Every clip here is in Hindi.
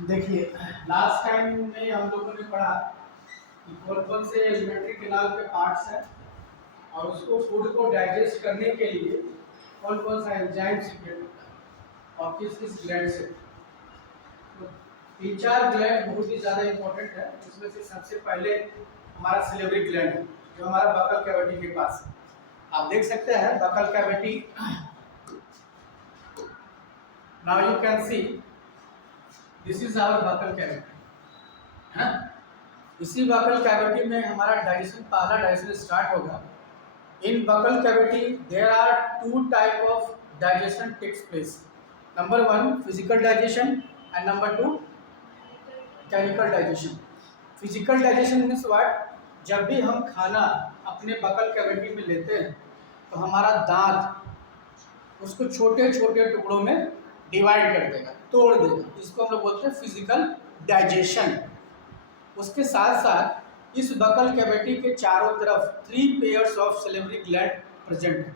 देखिए, लास्ट टाइम में हम लोगों ने पढ़ा कि कौन कौन से एलिमेंट्री कैनाल के पार्ट्स हैं और उसको फूड को डाइजेस्ट करने के लिए कौन कौन सा एंजाइम सीक्रेट होता है और किस किस ग्लैंड से। तो तीन चार ग्लैंड बहुत ही ज़्यादा इंपॉर्टेंट है। उसमें से सबसे पहले हमारा सिलेवरी ग्लैंड है, जो हमारा बकल कैविटी के पास है। आप देख सकते हैं buccal cavity. Now you can see this is our buccal cavity है। इसी बकल कैविटी में हमारा डाइजेशन, पहला डाइजेशन स्टार्ट होगा। In buccal cavity there are two type of digestion takes place. Number one physical digestion and number two chemical digestion. Physical digestion means what? जब भी हम खाना अपने बकल कैविटी में लेते हैं तो हमारा दांत उसको छोटे छोटे टुकड़ों में डिवाइड कर देगा, तोड़ देगा। इसको हम लोग बोलते हैं फिजिकल डाइजेशन। उसके साथ साथ इस बकल कैविटी के चारों तरफ 3 pairs of salivary gland present है।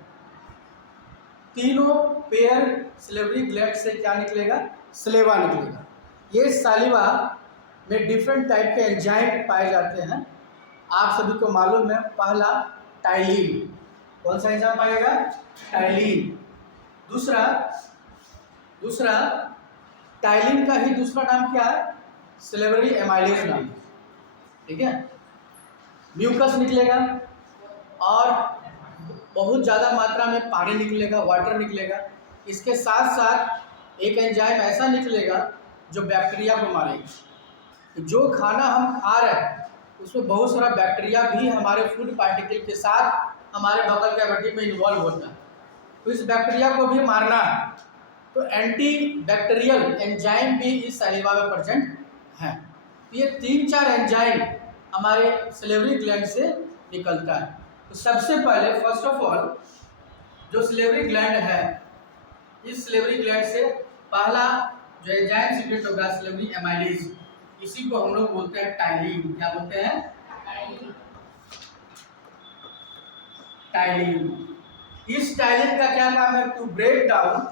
तीनों पेयर सिलेवरी ग्लैंड से क्या निकलेगा? सलेवा निकलेगा। ये सालिवा में डिफरेंट टाइप के एंजाइम पाए जाते हैं। आप सभी को मालूम है, पहला टाइलिन। कौन सा एंजाइम पाएगा? टाइलिन। दूसरा टाइलिन का ही दूसरा नाम क्या है? सिलेवरी एमाइलेज नाम। ठीक है। म्यूकस निकलेगा और बहुत ज़्यादा मात्रा में पानी निकलेगा, वाटर निकलेगा। इसके साथ साथ एक एंजाइम ऐसा निकलेगा जो बैक्टीरिया को मारेगा। जो खाना हम खा रहे हैं उसमें बहुत सारा बैक्टीरिया भी हमारे फूड पार्टिकल के साथ हमारे बकल कैविटी में इन्वॉल्व होता है। तो इस बैक्टीरिया को भी मारना है, तो एंटी बैक्टीरियल एंजाइम भी इस सलीवा में प्रेजेंट है। तो ये 3-4 एंजाइम हमारे सिलेवरी ग्लैंड से निकलता है। तो सबसे पहले फर्स्ट ऑफ ऑल जो सिलेवरी ग्लैंड है, इस सिलेवरी ग्लैंड से पहला जो एंजाइम सीक्रेट होगा सिलेवरी एमाइलेज, इसी को हम लोग बोलते हैं टाइलिन। क्या बोलते हैं? टाइलिन। इस टाइलिन का क्या काम है? To break down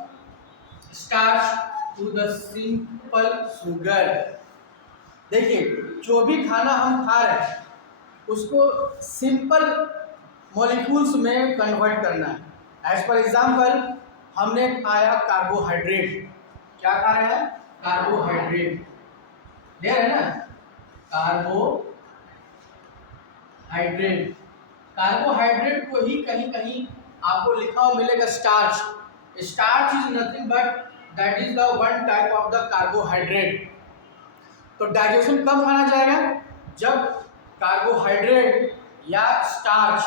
starch to the simple sugar. देखिए, जो भी खाना हम खा रहे हैं उसको सिंपल मॉलिक्यूल्स में कन्वर्ट करना है। एज पर एग्जाम्पल, हमने खाया कार्बोहाइड्रेट। क्या खा रहे हैं? कार्बोहाइड्रेट। क्लियर है ना? कार्बोहाइड्रेट। कार्बोहाइड्रेट को ही कहीं कहीं आपको लिखा हुआ मिलेगा starch. Starch is nothing but that is the one type of the carbohydrate. तो डाइजेशन कब माना जाएगा? जब कार्बोहाइड्रेट या स्टार्च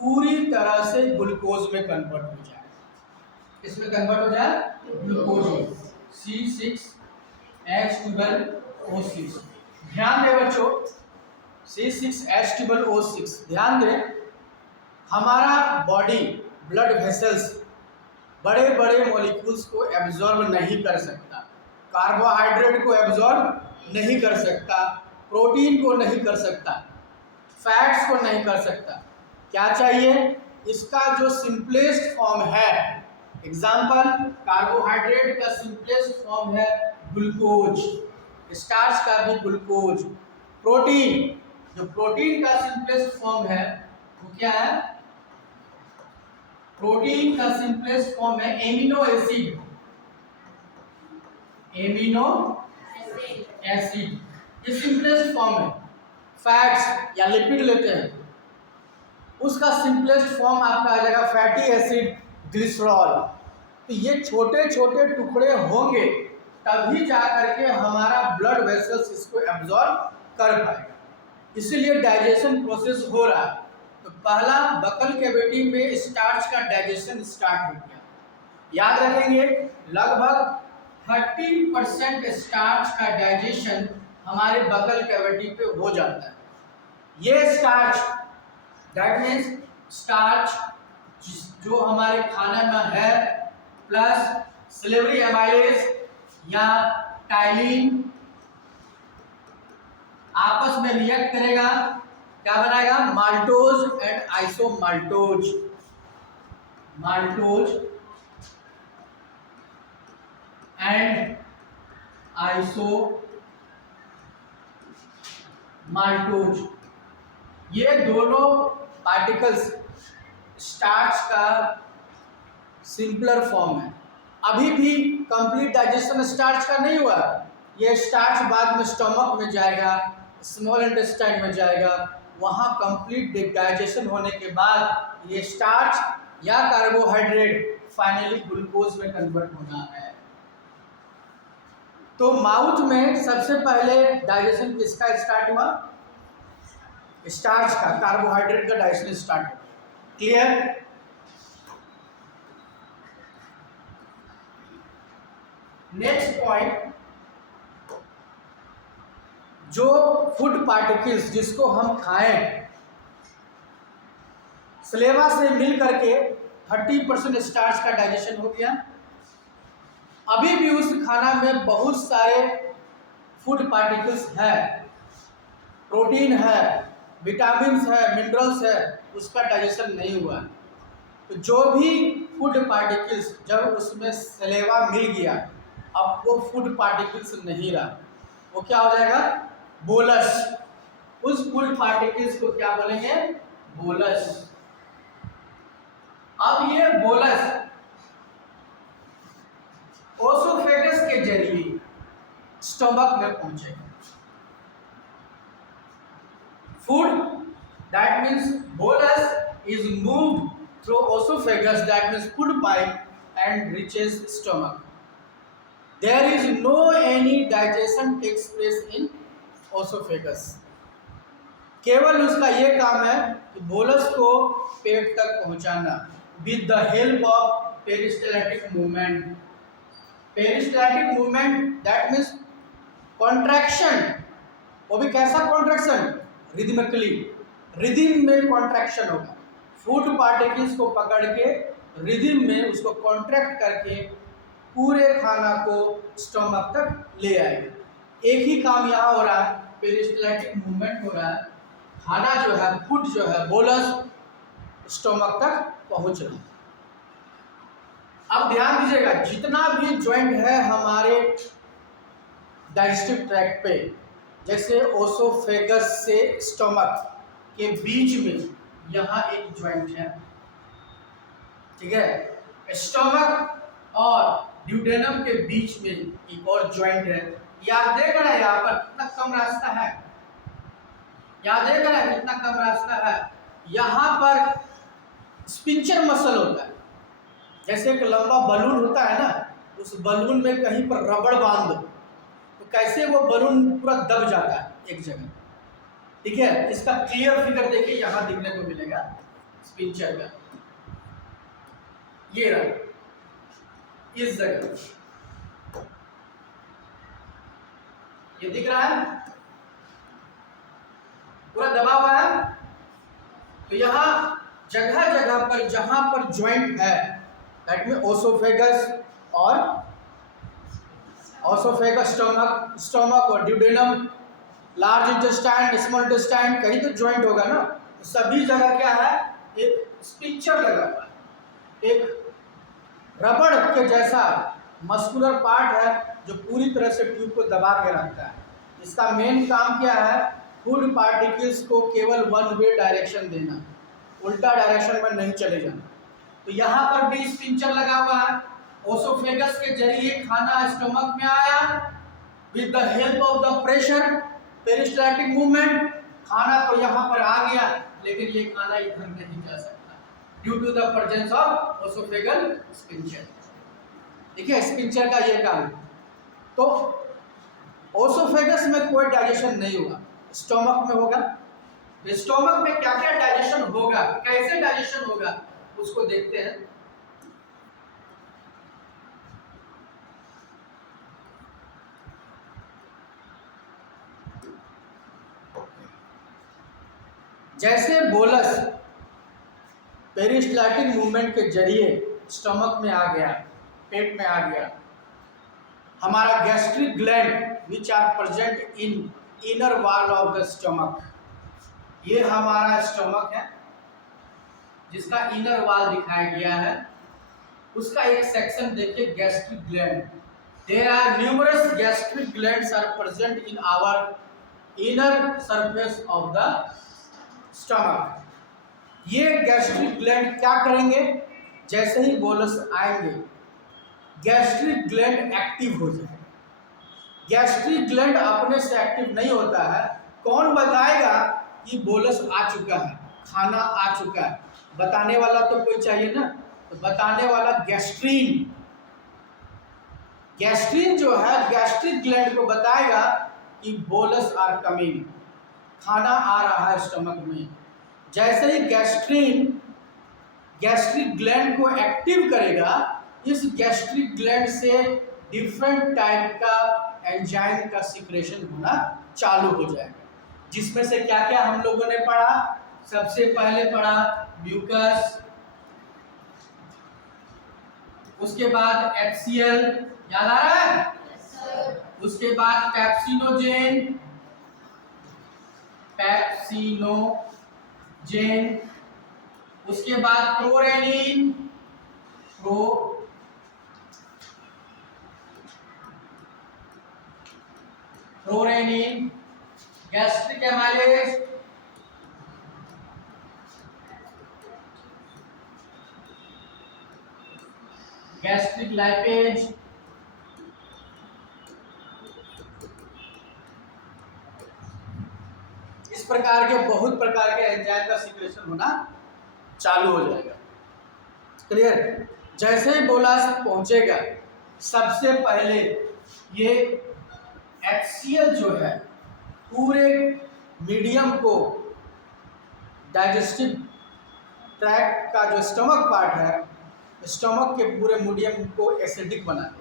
पूरी तरह से ग्लूकोज में कन्वर्ट हो जाए। इसमें कन्वर्ट हो जाए ग्लूकोज में, C6H12O6। ध्यान दें बच्चों, C6H12O6। ध्यान दें, हमारा बॉडी ब्लड वेसल्स बड़े बड़े मॉलिक्यूल्स को एब्जॉर्ब नहीं कर सकता। कार्बोहाइड्रेट को एब्जॉर्ब नहीं कर सकता, प्रोटीन को नहीं कर सकता, फैट्स को नहीं कर सकता। क्या चाहिए? इसका जो सिंपलेस्ट फॉर्म है, एग्जाम्पल कार्बोहाइड्रेट का सिंपलेस्ट फॉर्म है ग्लूकोज, स्टार्च का भी ग्लूकोज। प्रोटीन, जो प्रोटीन का सिंपलेस्ट फॉर्म है वो क्या है? प्रोटीन का सिंपलेस्ट फॉर्म है एमिनो एसिड। एमिनो एसिड ये सिंपलेस्ट फॉर्म है। फैट्स या लिपिड लेते हैं, उसका सिंपलेस्ट फॉर्म आपका आ जाएगा फैटी एसिड, ग्लिसरॉल। तो ये छोटे छोटे टुकड़े होंगे तभी जा करके हमारा ब्लड वेसल्स इसको एब्जॉर्ब कर पाएगा। इसीलिए डाइजेशन प्रोसेस हो रहा है। तो पहला बकल कैविटी में स्टार्च का डाइजेशन स्टार्ट हो गया। याद रखेंगे, लगभग 30% स्टार्च का डाइजेशन हमारे बकल कैविटी पे हो जाता है। ये स्टार्च, दैट मीन्स स्टार्च जो हमारे खाने में है, प्लस सिलेवरी एमाइलेज या टाइलिन आपस में रिएक्ट करेगा। क्या बनाएगा? Maltose and isomaltose. Maltose and isomaltose. Maltose. ये दोनों पार्टिकल्स स्टार्च का सिंपलर फॉर्म है। अभी भी कंप्लीट डाइजेशन स्टार्च का नहीं हुआ। ये स्टार्च बाद में स्टमक में जाएगा, स्मॉल इंटेस्टाइन में जाएगा, वहाँ कंप्लीट डाइजेशन होने के बाद ये स्टार्च या कार्बोहाइड्रेट फाइनली ग्लूकोज में कन्वर्ट होना है। तो माउथ में सबसे पहले डाइजेशन किसका स्टार्ट हुआ? स्टार्च का, कार्बोहाइड्रेट का डाइजेशन स्टार्ट हुआ। क्लियर? नेक्स्ट पॉइंट, जो फूड पार्टिकल्स जिसको हम खाएं, सलेवा से मिल करके 30% स्टार्च का डाइजेशन हो गया। अभी भी उस खाना में बहुत सारे फूड पार्टिकल्स है, प्रोटीन है, विटामिन्स है, मिनरल्स है, उसका डाइजेशन नहीं हुआ। तो जो भी फूड पार्टिकल्स जब उसमें सलेवा मिल गया, अब वो फूड पार्टिकल्स नहीं रहा, वो क्या हो जाएगा? बोलस। उस फूड पार्टिकल्स को क्या बोलेंगे? बोलस। अब ये बोलस ओसोफेगस के जरिए स्टमक में पहुंचेगा। Food that means bolus is moved through oesophagus, that means food pipe and reaches stomach. There is no any digestion takes place in oesophagus. केवल उसका ये काम है कि बोलस को पेट तक पहुंचाना with the help of peristaltic movement. Peristaltic movement that means contraction. वो भी कैसा कॉन्ट्रैक्शन? रिदमिकली, रिदिम में कॉन्ट्रैक्शन होगा। फूड पार्टिकल्स को पकड़ के रिदिम में उसको कॉन्ट्रैक्ट करके पूरे खाना को स्टमक तक ले आएगा। एक ही काम यहाँ हो रहा है, पेरिस्टाल्टिक मूवमेंट हो रहा है, खाना जो है, फूड जो है, बोलस स्टमक तक पहुँच रहा है। अब ध्यान दीजिएगा, जितना भी जॉइंट है हमारे डाइजेस्टिव ट्रैक्ट पे, जैसे ओसोफेगस से स्टमक के बीच में यहाँ एक जॉइंट है, ठीक है? स्टमक और ड्यूडेनम के बीच में एक और जॉइंट है। याद देख रहे हैं यहाँ पर कितना कम रास्ता है? याद देख रहे हैं कितना कम रास्ता है? यहाँ पर स्पिंचर मसल होता है। जैसे एक लंबा बलून होता है ना, उस बलून में कहीं पर रबड़ बांध दो तो कैसे वो बलून पूरा दब जाता है एक जगह, ठीक है? इसका क्लियर फिगर देखिए यहाँ दिखने को मिलेगा स्पिंचर का। ये रहा इस जगह, ये दिख रहा है पूरा दबा हुआ है। तो यहाँ जगह जगह पर जहां पर जॉइंट है, दैट मीन ओसोफेगस और ओसोफेगस, स्टमक और duodenum, large intestine, small intestine, कहीं तो जॉइंट होगा ना। तो सभी जगह क्या है? एक स्पिंचर लगा हुआ है, एक रबड़ के जैसा मस्कुलर पार्ट है जो पूरी तरह से ट्यूब को दबा के रखता है। इसका मेन काम क्या है? फूड पार्टिकल्स को केवल वन वे डायरेक्शन देना, उल्टा डायरेक्शन में नहीं चले जाना। तो यहाँ पर भी स्पिंचर लगा हुआ है। ओसोफेगस के जरिए खाना स्टमक में आया with the help of the pressure, peristaltic movement. खाना तो यहाँ पर आ गया, लेकिन ये खाना इधर नहीं जा सकता due to the presence of oesophageal sphincter. देखिए स्पिंचर का ये काम। तो ओसोफेगस में कोई डाइजेशन नहीं हुआ, स्टोमक में होगा। स्टोमक में क्या क्या डाइजेशन होगा, कैसे डाइजेशन होगा, उसको देखते हैं। जैसे बोलस पेरिस्टाल्टिक मूवमेंट के जरिए स्टमक में आ गया, पेट में आ गया, हमारा gastric gland which are present in inner wall of the stomach, ये हमारा स्टमक है जिसका इनर वॉल दिखाया गया है। उसका एक सेक्शन देखिए, gastric gland. There are numerous gastric glands are present in our inner surface of the stomach. ये गैस्ट्रिक ग्लैंड क्या करेंगे, जैसे ही बोलस आएंगे गैस्ट्रिक ग्लैंड एक्टिव हो जाए। गैस्ट्रिक ग्लैंड अपने से एक्टिव नहीं होता है, कौन बताएगा कि बोलस आ चुका है, खाना आ चुका है? बताने वाला तो कोई चाहिए ना, तो बताने वाला गैस्ट्रीन। गैस्ट्रीन जो है गैस्ट्रिक ग्लैंड को बताएगा कि बोलस आर कमिंग, खाना आ रहा है स्टमक में। जैसे ही गैस्ट्रीन गैस्ट्रिक ग्लैंड को एक्टिव करेगा, इस गैस्ट्रिक ग्लैंड से डिफरेंट टाइप का एंजाइम का सिक्रेशन होना चालू हो जाएगा, जिसमें से क्या क्या हम लोगों ने पढ़ा? सबसे पहले पढ़ा म्यूकस, उसके बाद HCl, याद आ रहा है? उसके बाद पेप्सिनोजेन, उसके बाद prorennin, gastric amylase, gastric lipase, इस प्रकार के बहुत प्रकार के एंजाइम का सिक्रेशन होना चालू हो जाएगा। क्लियर? जैसे ही बोलास पहुंचेगा, सबसे पहले ये HCl जो है पूरे मीडियम को, डाइजेस्टिव ट्रैक्ट का जो स्टमक पार्ट है, स्टमक के पूरे मीडियम को एसिडिक बना देगा।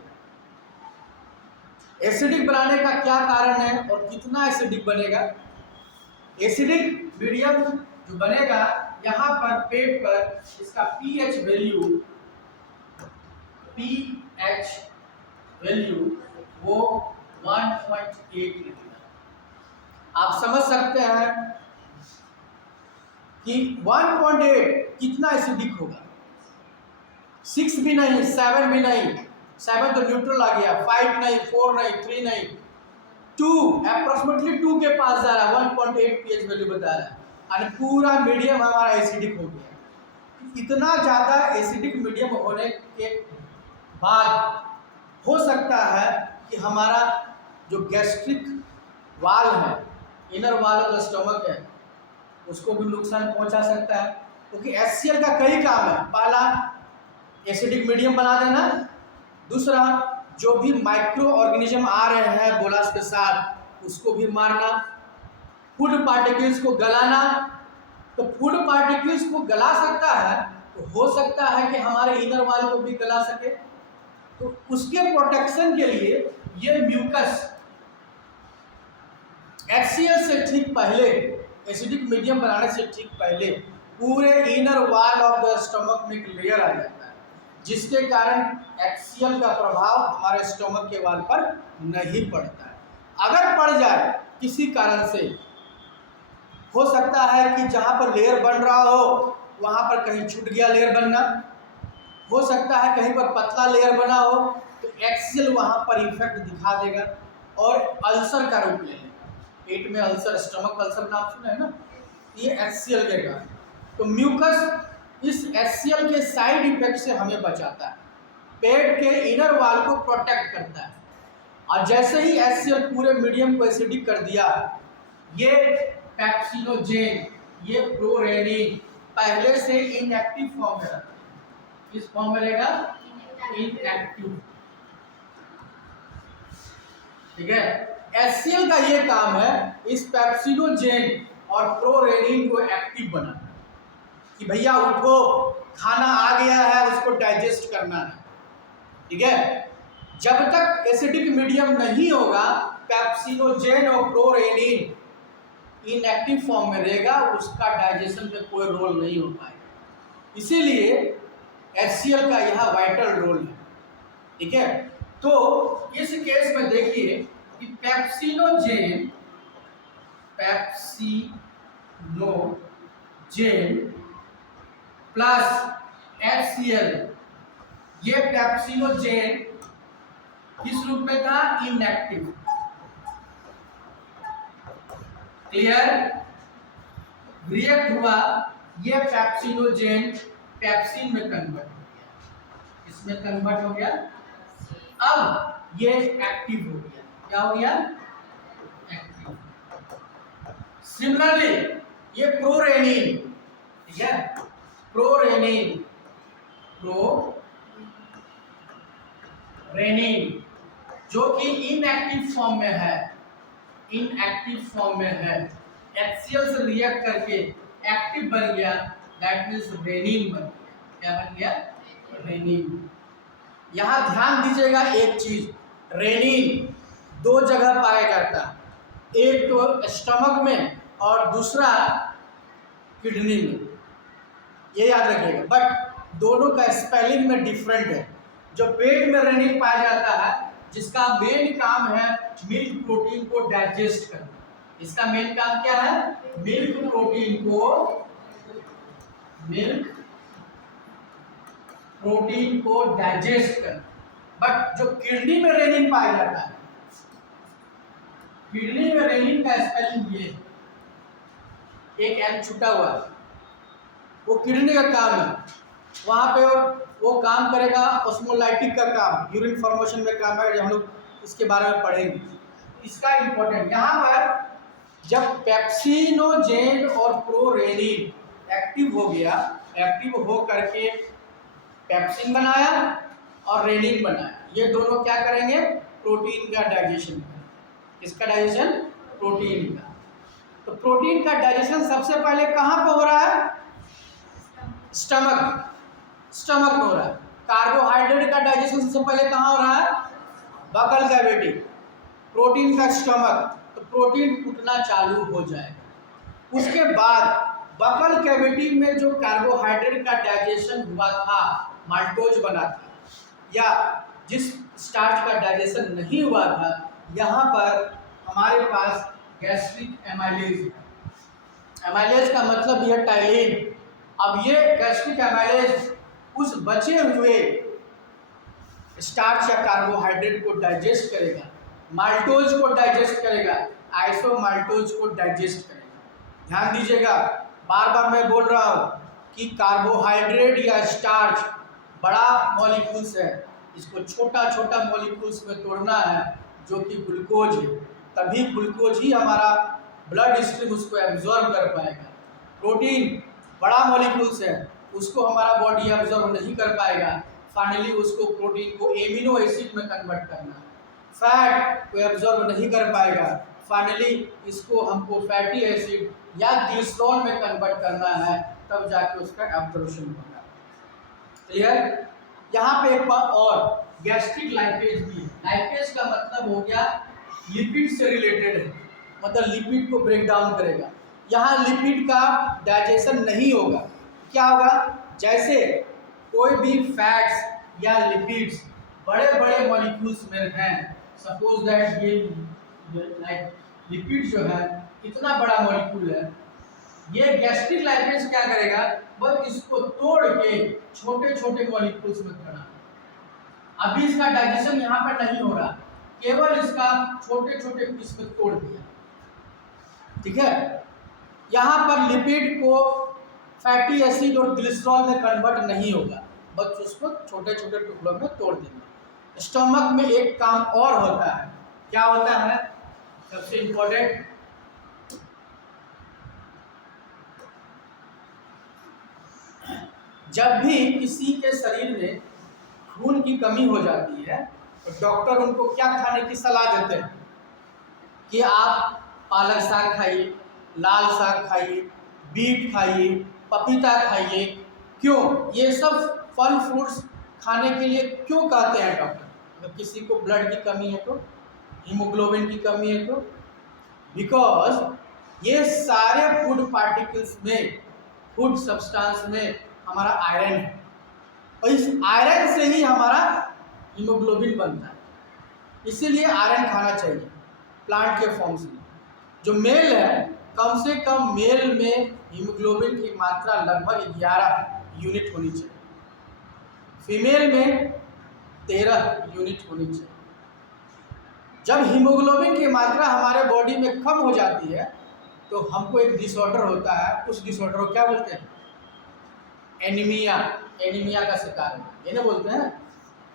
एसिडिक बनाने का क्या कारण है और कितना एसिडिक बनेगा? एसिडिक मीडियम जो बनेगा, यहाँ पर पेट पर इसका pH वैल्यू वो 1.8 लगेगा। आप समझ सकते हैं कि 1.8 कितना एसिडिक होगा। 6 भी नहीं, 7 भी नहीं, 7 तो न्यूट्रल आ गया, 5 नहीं, 4 नहीं, 3 नहीं, 2, अप्रोक्सीमेटली 2 के पास जा रहा है, 1.8 pH वैल्यू बता रहा है, और पूरा मीडियम हमारा एसिडिक हो गया। इतना ज़्यादा एसिडिक मीडियम होने के बाद हो सकता है कि हमारा जो गैस्ट्रिक वाल है, inner wall of the stomach है, उसको भी नुकसान पहुंचा सकता है, क्योंकि HCl का कई काम है। पहला, एसिडिक मीडियम बना देना। दूसरा, जो भी माइक्रो ऑर्गेनिज्म आ रहे हैं बोलास के साथ, उसको भी मारना। फूड पार्टिकल्स को गलाना। तो फूड पार्टिकल्स को गला सकता है, तो हो सकता है कि हमारे इनर वाल को भी गला सके। तो उसके प्रोटेक्शन के लिए ये म्यूकस HCl से ठीक पहले, एसिडिक मीडियम बनाने से ठीक पहले, पूरे inner wall of the stomach में एक लेयर आ जाता है, जिसके कारण HCl का प्रभाव हमारे स्टमक के वाल पर नहीं पड़ता है। अगर पड़ जाए किसी कारण से, हो सकता है कि जहाँ पर लेयर बन रहा हो वहाँ पर कहीं छूट गया लेयर बनना, हो सकता है कहीं पर पतला लेयर बना हो, तो HCl वहाँ पर इफेक्ट दिखा देगा और अल्सर का रूप ले लेगा। पेट में अल्सर, स्टमक अल्सर नाम सुना है ना, ये HCl के कारण। तो म्यूकस इस HCl के साइड इफेक्ट से हमें बचाता है, पेट के इनर वाल को प्रोटेक्ट करता है। और जैसे ही HCl पूरे मीडियम को एसिडिक कर दिया, ये पेप्सिनोजेन, ये प्रोरेनिन पहले से इनएक्टिव फॉर्म में, इस फॉर्म में रहेगा इनएक्टिव। ठीक है, HCl का ये काम है इस पेप्सिनोजेन और प्रोरेनिन को एक्टिव बनाना, कि भैया उठो, खाना आ गया है, उसको डाइजेस्ट करना है। ठीक है, जब तक एसिडिक मीडियम नहीं होगा, पेप्सिनोजेन और प्रोरेनिन इनएक्टिव फॉर्म में रहेगा, उसका डाइजेशन में कोई रोल नहीं हो पाएगा। इसीलिए HCl का यह वाइटल रोल है। ठीक है, तो इस केस में देखिए कि पेप्सिनोजेन प्लस HCl, ये पेप्सिनोजेन किस रूप में था? इनएक्टिव। क्लियर? रिएक्ट हुआ, ये पेप्सिनोजेन पेप्सिन में कन्वर्ट हो गया, इसमें कन्वर्ट हो गया। अब ये एक्टिव हो गया, क्या हो गया? एक्टिव। सिमिलरली ये प्रोरेनिन, ठीक है, प्रोरेनिन जो कि इनएक्टिव फॉर्म में है, इनएक्टिव फॉर्म में है, HCl से रिएक्ट करके एक्टिव बन गया, दैट मीन्स रेनिन बन गया। क्या बन गया? रेनिन। यहां ध्यान दीजिएगा एक चीज, रेनिन दो जगह पाया जाता है, एक तो स्टमक में और दूसरा किडनी में, ये याद रखिएगा। बट दोनों का स्पेलिंग में डिफरेंट है। जो पेट में रेनिन पाया जाता है, जिसका मेन काम है मिल्क प्रोटीन को डाइजेस्ट करना, इसका मेन काम क्या है? मिल्क प्रोटीन को डाइजेस्ट करना। बट जो किडनी में रेनिन पाया जाता है, किडनी में रेनिन का स्पेलिंग ये, एक एन छुटा हुआ, वो किडनी का काम है, वहां पे वो काम करेगा, ऑस्मोलाइटिक का काम, यूरिन फॉर्मेशन में काम है, हम लोग इसके बारे में पढ़ेंगे। इसका इंपॉर्टेंट यहाँ पर, जब पेप्सिनोजेन और प्रोरेनिन एक्टिव हो गया, एक्टिव हो करके पेप्सिन बनाया और रेनिन बनाया, ये दोनों क्या करेंगे? प्रोटीन का डाइजेशन करेंगे। किसका डाइजेशन? प्रोटीन का। तो प्रोटीन का डाइजेशन सबसे पहले कहाँ पे हो रहा है? स्टमक में हो रहा है। कार्बोहाइड्रेट का डाइजेशन सबसे पहले कहाँ हो रहा है? Buccal cavity. प्रोटीन का स्टमक, तो प्रोटीन उठना चालू हो जाएगा। उसके बाद बकल कैविटी में जो कार्बोहाइड्रेट का डाइजेशन हुआ था, माल्टोज बना था, या जिस स्टार्च का डाइजेशन नहीं हुआ था, यहाँ पर हमारे पास गैस्ट्रिक एमाइलेज। एमाइलेज का मतलब यह टाइलिन। अब ये गैस्ट्रिक एमाइलेज उस बचे हुए स्टार्च या कार्बोहाइड्रेट को डाइजेस्ट करेगा, माल्टोज को डाइजेस्ट करेगा, आइसोमाल्टोज को डाइजेस्ट करेगा। ध्यान दीजिएगा, बार बार मैं बोल रहा हूँ कि कार्बोहाइड्रेट या स्टार्च बड़ा मॉलिक्यूल्स है, इसको छोटा छोटा मॉलिक्यूल्स में तोड़ना है, जो कि ग्लूकोज है, तभी ग्लूकोज ही हमारा ब्लड स्ट्रीम उसको एब्जॉर्ब कर पाएगा। प्रोटीन बड़ा मॉलिक्यूल्स है, उसको हमारा बॉडी एब्जॉर्ब नहीं कर पाएगा, फाइनली उसको प्रोटीन को एमिनो एसिड में कन्वर्ट करना है। फैट को एब्जॉर्ब नहीं कर पाएगा, फाइनली इसको हमको फैटी एसिड या ग्लिसरॉल में कन्वर्ट करना है, तब जाके उसका एब्जॉर्प्शन होगा। क्लियर? यहाँ पे एक बात और, गैस्ट्रिक लाइपेज भी है। लाइपेज का मतलब हो गया लिपिड से रिलेटेड है, मतलब लिपिड को ब्रेक डाउन करेगा। यहाँ लिपिड का डाइजेशन नहीं होगा, क्या होगा? जैसे कोई भी फैट्स या लिपिड्स बड़े बड़े मॉलिक्यूल्स में हैं, सपोज दैट ये लिपिड जो है इतना बड़ा मॉलिक्यूल है, ये गैस्ट्रिक लाइपेज क्या करेगा? वह इसको तोड़ के छोटे छोटे मॉलिक्यूल्स में करना। अभी इसका डाइजेशन यहाँ पर नहीं हो रहा, केवल इसका छोटे छोटे पीस में तोड़ दिया, ठीक है। यहाँ पर लिपिड को फैटी एसिड और ग्लिसरॉल में कन्वर्ट नहीं होगा, बस उसको छोटे छोटे टुकड़ों में तोड़ देंगे। स्टमक में एक काम और होता है, क्या होता है? सबसे इंपॉर्टेंट, जब भी किसी के शरीर में खून की कमी हो जाती है, तो डॉक्टर उनको क्या खाने की सलाह देते हैं कि आप पालक साग खाइए, लाल साग खाइए, बीट खाइए, पपीता खाइए। क्यों? ये सब फल फ्रूट्स खाने के लिए क्यों कहते हैं डॉक्टर? अगर किसी को ब्लड की कमी है तो, हीमोग्लोबिन की कमी है तो, बिकॉज ये सारे फूड पार्टिकल्स में, फूड सब्सटेंस में हमारा आयरन है, और इस आयरन से ही हमारा हीमोग्लोबिन बनता है। इसीलिए आयरन खाना चाहिए प्लांट के फॉर्म्स में। जो मेल है, कम से कम मेल में हीमोग्लोबिन की मात्रा लगभग 11 यूनिट होनी चाहिए, फीमेल में 13 यूनिट होनी चाहिए। जब हीमोग्लोबिन की मात्रा हमारे बॉडी में कम हो जाती है, तो हमको एक डिसऑर्डर होता है, उस डिसऑर्डर को क्या बोलते हैं? एनीमिया। एनीमिया का शिकार है, ये ना बोलते हैं।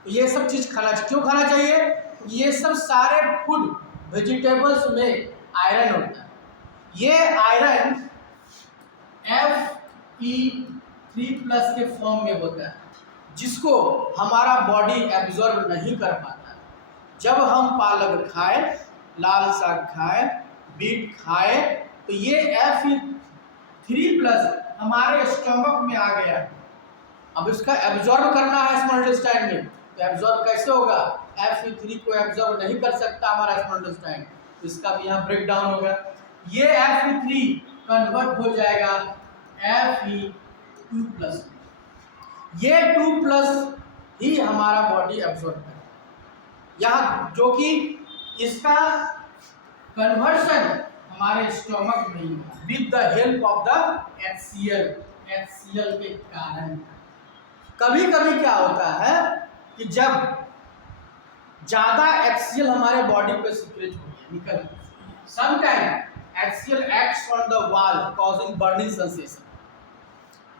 तो ये सब चीज़ खाना चाहिए। क्यों खाना चाहिए? ये सब सारे फूड वेजिटेबल्स में आयरन होता है। ये आयरन Fe3+ के फॉर्म में होता है, जिसको हमारा बॉडी एब्जॉर्ब नहीं कर पाता। जब हम पालक खाए, लाल साग खाए, बीट खाए, तो ये Fe3+ हमारे स्टमक में आ गया। अब इसका एब्जॉर्ब करना है स्मॉल इंटेस्टाइन में, तो एब्जॉर्ब कैसे होगा? Fe3 को एब्जॉर्ब नहीं कर सकता हमारा स्मॉल इंटेस्टाइन, तो इसका भी यहाँ ब्रेक डाउन होगा। ये Fe3 कन्वर्ट हो जाएगा Fe2+। ये 2+ ही हमारा बॉडी एब्जॉर्ब करे, यहाँ जो कि इसका कन्वर्शन हमारे स्टमक में होगा with the help of the HCl के कारण। कभी कभी क्या होता है कि जब ज्यादा HCl हमारे बॉडी पे सीक्रेट हो गया, निकल, sometime HCl acts on the wall causing burning sensation.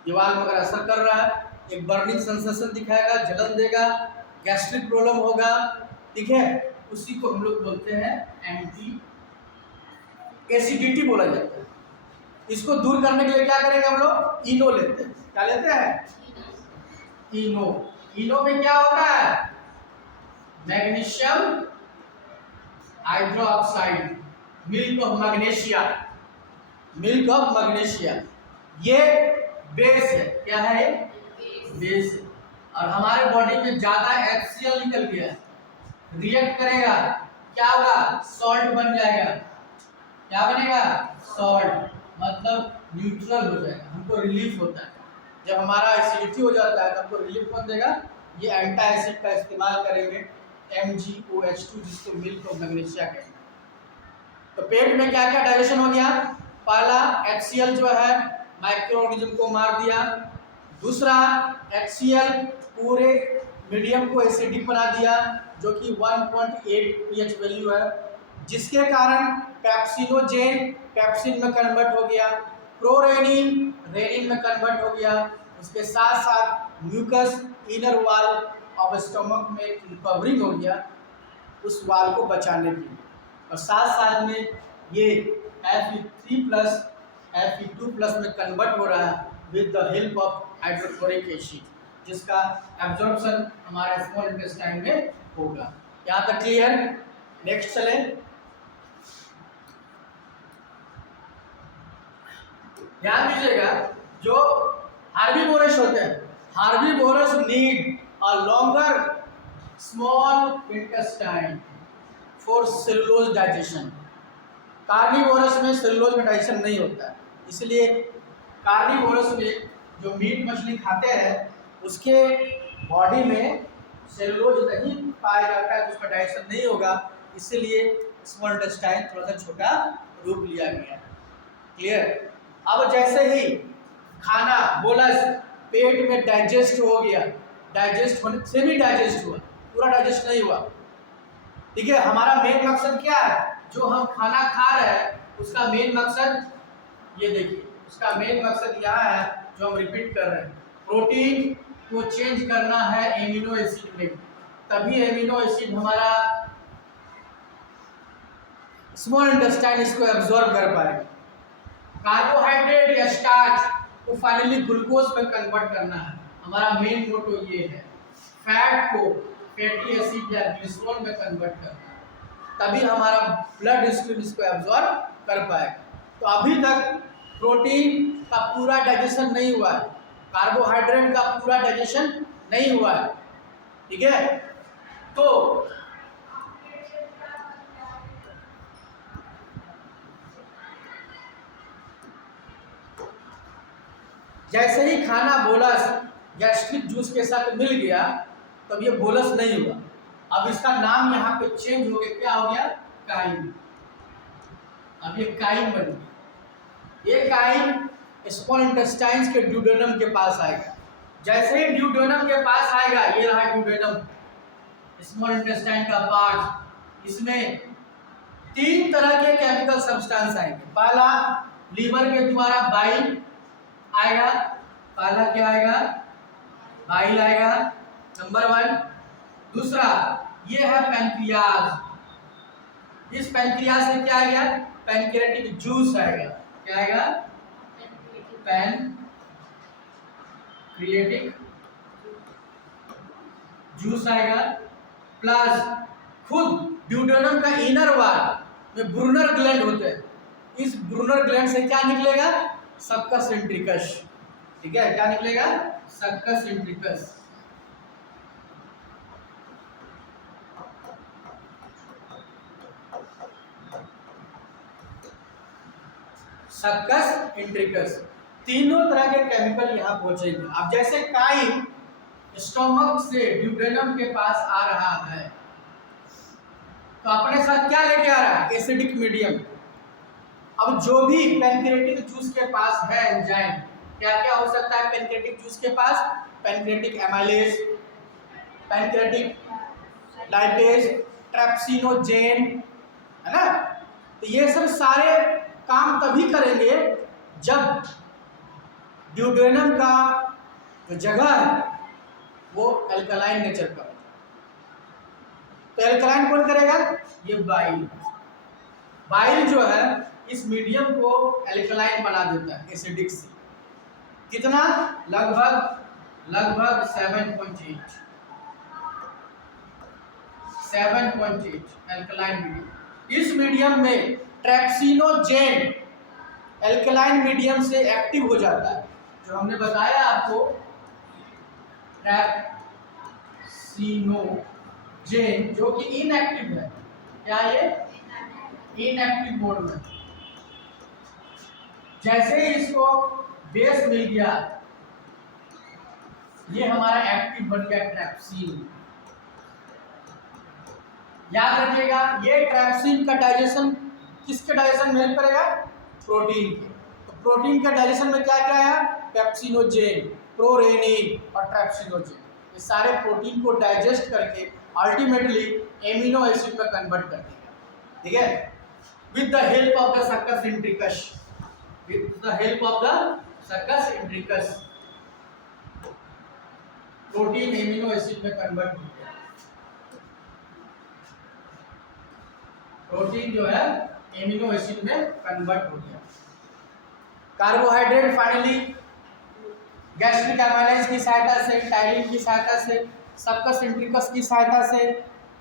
ये वाल में अगर असर कर रहा है, एक बर्निंग सेंसेशन दिखाएगा, जलन देगा, गैस्ट्रिक प्रॉब्लम होगा, ठीक है। उसी को हम लोग बोलते हैं एंटी एसिडिटी बोला जाता है। इसको दूर करने के लिए क्या करेंगे हम लोग? इनो लेते हैं। क्या लेते हैं? इनो। इनो में क्या होता है? Magnesium hydroxide, milk of magnesia, milk of magnesia. ये बेस है। क्या है? बेस है। और हमारे बॉडी में ज्यादा HCl निकल गया, रिएक्ट करेगा, क्या होगा? सॉल्ट बन जाएगा। क्या बनेगा? सॉल्ट, मतलब न्यूट्रल हो जाएगा, हमको रिलीफ होता है। जब हमारा एसिडिटी हो जाता है तो हमको रिलीफ कौन देगा? ये एंटा एसिड का इस्तेमाल करेंगे, MgOH2, जिसको मिल्क ऑफ मैग्नीशिया कहते हैं। तो पेट में क्या क्या डाइजेशन हो गया? पहला, HCl जो है माइक्रो ऑर्गेनिज्म को मार दिया। दूसरा, HCl पूरे मीडियम को एसिडिक बना दिया, जो कि 1.8 pH वैल्यू है, जिसके कारण पेप्सिनोजेन पेप्सिन में कन्वर्ट हो गया, प्रोरेनिन रेनिन में कन्वर्ट हो गया। उसके साथ साथ mucus inner wall of stomach में रिकवरिंग हो गया उस वाल को बचाने के लिए, और साथ साथ में ये Fe3+ Fe2+ में कन्वर्ट हो रहा है with the help of hydrochloric acid, जिसका एब्जॉर्प्शन हमारे स्मॉल इंटेस्टाइन में होगा। यहाँ तक क्लियर? नेक्स्ट चले। ध्यान दीजिएगा, जो हार्बीवोरस होते हैं, herbivores need a longer small intestine for cellulose digestion. Carnivorous में सेलुलोज का डाइजेशन नहीं होता है, इसलिए कार्निवोरस में जो मीट मछली खाते हैं उसके बॉडी में सेलुलोज नहीं पाया जाता है, तो उसका डाइजेशन नहीं होगा, इसलिए स्मॉल इंटेस्टाइन थोड़ा सा छोटा रूप लिया गया है। क्लियर? अब जैसे ही खाना बोलस पेट में डाइजेस्ट हो गया, डाइजेस्ट होने सेमी डाइजेस्ट हुआ, पूरा डाइजेस्ट नहीं हुआ, ठीक है। हमारा मेन मकसद क्या है? जो हम खाना खा रहे हैं उसका मेन मकसद ये देखिए, उसका मेन मकसद यहाँ है जो हम रिपीट कर रहे हैं, प्रोटीन को चेंज करना है एमिनो एसिड में, तभी एमिनो एसिड हमारा स्मॉल इंटेस्टाइन इसको एब्जॉर्ब कर पाएगा। कार्बोहाइड्रेट या स्टार्च को फाइनली ग्लूकोज में कन्वर्ट करना है, हमारा मेन मोटो ये है। फैट को फैटी एसिड या ग्लिसरॉल में कन्वर्ट करना है, तभी हमारा ब्लड स्ट्रीम इसको एब्जॉर्ब कर पाएगा। तो अभी तक प्रोटीन का पूरा डाइजेशन नहीं हुआ है, कार्बोहाइड्रेट का पूरा डाइजेशन नहीं हुआ है, ठीक है। तो जैसे ही खाना बोलस गैस्ट्रिक जूस के साथ मिल गया, तब ये बोलस नहीं हुआ, अब इसका नाम यहाँ पे चेंज हो गया, क्या हो गया? काइम। अब ये काइम बन गया। ये काइम स्मॉल इंटेस्टाइन्स के ड्यूडेनम के पास आएगा। जैसे ही ड्यूडेनम के पास आएगा, ये रहा ड्यूडेनम, स्मॉल इंटेस्टाइन का पार्ट, इसमें तीन तरह के केमिकल सब्सटेंस आएंगे। पहला लीवर के द्वारा बाइल आएगा, पहला क्या आएगा, बाइल आएगा, नंबर 1। दूसरा ये है पैंक्रियाज, इस पैंक्रियाज से क्या आएगा, पैंक्रियाटिक जूस आएगा। क्या आएगा, पैंक्रियाटिक जूस आएगा। प्लस खुद ड्यूडेनम का इनर वॉल में ब्रूनर ग्लैंड होते हैं, इस ब्रूनर ग्लैंड से क्या निकलेगा, सक्कस इंट्रिकस। ठीक है, क्या निकलेगा, सक्कस इंट्रिकस। सक्कस इंट्रिकस, तीनों तरह के केमिकल यहाँ पहुंचेंगे। अब जैसे काई स्टोमक से ड्यूडेनम के पास आ रहा है तो अपने साथ क्या लेके आ रहा है, एसिडिक मीडियम। अब जो भी पैंक्रियाटिक जूस के पास है एंजाइम, क्या क्या हो सकता है पैंक्रियाटिक जूस के पास, पैंक्रियाटिक एमाइलेज, पैंक्रियाटिक लाइपेज, ट्रेप्सिनोजेन, है ना। तो ये सब सारे काम तभी करेंगे जब ड्यूडेनम का जो जगह है वो अल्कलाइन नेचर का। तो अल्कलाइन कौन करेगा, ये बाइल। बाइल जो है इस मीडियम को अल्कलाइन बना देता है एसिडिक से। कितना, लगभग 7.8 अल्कलाइन मीडियम। इस मीडियम में ट्रेप्सिनोजेन अल्कलाइन मीडियम से एक्टिव हो जाता है, जो हमने बताया आपको, ट्रेप्सिनोजेन जो कि इनएक्टिव है। क्या ये, इनएक्टिव मोड में। जैसे ही इसको बेस मिल गया, ये हमारा एक्टिव बन गया ट्रेप्सिन। याद रखिएगा, ये ट्रेप्सिन का डाइजेशन किसके डाइजेशन में हेल्प करेगा, प्रोटीन के। तो प्रोटीन का डाइजेशन में क्या क्या है, पेप्सिनोजेन, प्रोरेनिन और ट्रेप्सिनोजेन। ये सारे प्रोटीन को डाइजेस्ट करके अल्टीमेटली एमिनो एसिड में कन्वर्ट कर देगा। ठीक है, with the help of the succus entericus, with the help of the succus entericus protein amino acid में कन्वर्ट हो गया। प्रोटीन जो है एमिनो एसिड में कन्वर्ट हो गया। कार्बोहाइड्रेट फाइनली गैस्ट्रिक एमाइलेज की सहायता से, टाइलिन की सहायता से, सक्कस इंट्रिकस की सहायता से,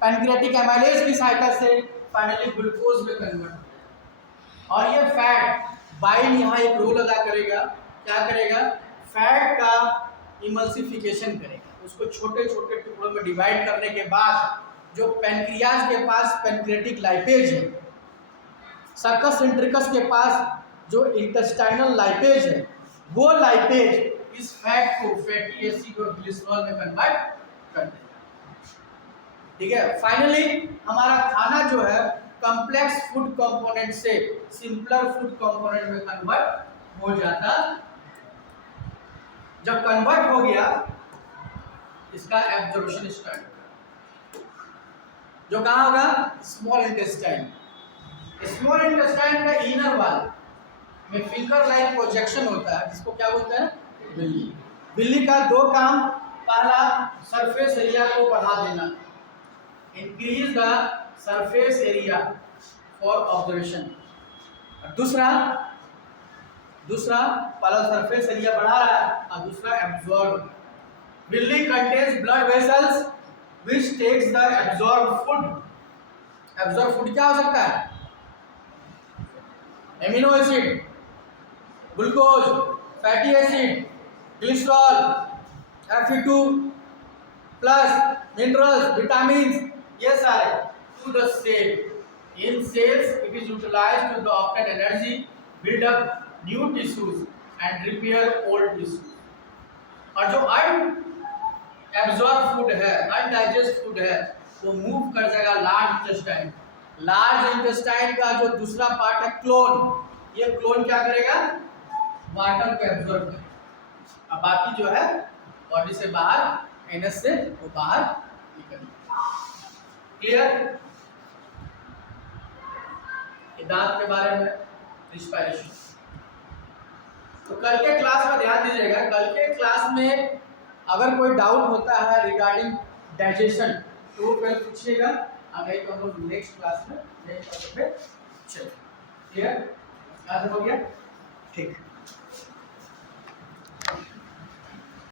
पैंक्रियाटिक एमाइलेज की सहायता से फाइनली ग्लूकोज में कन्वर्ट हो गया। और ये फैट, बाइल यहाँ एक रोल अदा करेगा। क्या करेगा, फैट का इमल्सिफिकेशन करेगा, उसको छोटे छोटे टुकड़ों में डिवाइड करने के बाद जो पैंक्रियाज के पास पैंक्रियाटिक लाइपेज है, सक्कस इंट्रिकस के पास जो इंटेस्टाइनल लाइपेज है, वो लाइपेज इस फैट को फैटी एसिड और ग्लिसरॉल में कन्वर्ट कर देगा। ठीक है, फाइनली हमारा खाना जो है कॉम्प्लेक्स फूड कंपोनेंट से सिंपलर फूड कंपोनेंट में कन्वर्ट हो जाता। जब कन्वर्ट हो गया, इसका एब्जॉर्प्शन स्टार्ट होगा, जो कहाँ होगा, स्मॉल इंटेस्टाइन। स्मॉल इंटेस्टाइन का इनर वॉल में फिंगर लाइक प्रोजेक्शन होता है, जिसको क्या बोलते हैं, बिल्ली। बिल्ली का दो काम, पहला सरफेस एरिया को बढ़ा देना, increase the surface area for observation. दूसरा पहला सरफेस एरिया बढ़ा रहा है और दूसरा एब्जॉर्ब। बिल्ली contains blood vessels which takes the absorbed food। absorbed food क्या हो सकता है, amino acid, glucose, fatty acid, glycerol, Fe2 plus minerals, vitamin, ये सारे to the cell. In cells it is utilized to obtain energy, build up new tissues and repair old tissues. और जो एब्जॉर्ब फूड है, अनडाइजेस्ट फूड है, वो मूव कर जाएगा लार्ज इंटेस्टाइन। लार्ज इंटेस्टाइन का जो दूसरा पार्ट है क्लोन, ये क्लोन क्या करेगा, वाटर को एब्जॉर्ब करेगा। अब बाकी जो है बॉडी से बाहर, एनएस से वो बाहर निकलेगा। क्लियर। दांत के बारे में, रिस्पायरेशन। तो कल के क्लास में ध्यान दीजिएगा, कल के क्लास में अगर कोई डाउट होता है रिगार्डिंग डाइजेशन तो वो पहले पूछिएगा, अगर तो हम लोग नेक्स्ट क्लास में नेक्स्ट टॉपिक पे चलें। क्लियर? याद हो गया? ठीक।